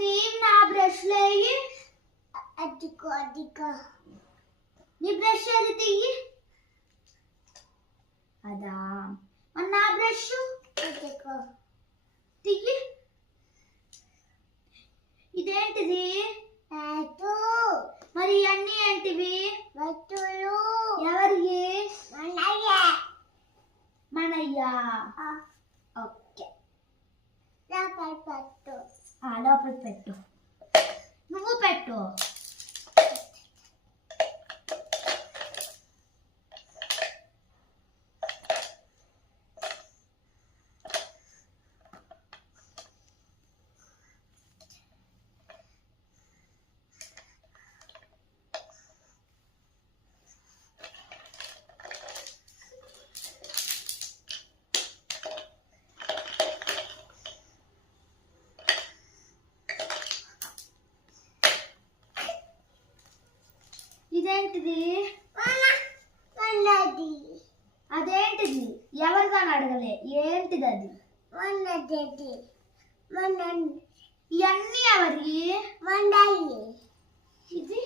నీవు నా బ్రష్ లేయి. అదిగో నీ బ్రష్ అది తీయి. అదా మరి నా బ్రష్ అదిగో తీయి. ఇదేంటిది? అటు మరి ఇవన్నీ ఏంటివి? వస్తువులు. ఎవరి? మనయ్య. మనయ్యా. ఓకే, లోపల పెట్టు. లోపల పెట్టు. నువ్వు పెట్టు. ఇదేంటిది? ఉన్నది. అదేంటిది? ఎవరిదని అడగలే, ఏంటిది అది? ఉన్నది. ఇవన్నీ ఎవరి? వండాయి. ఇది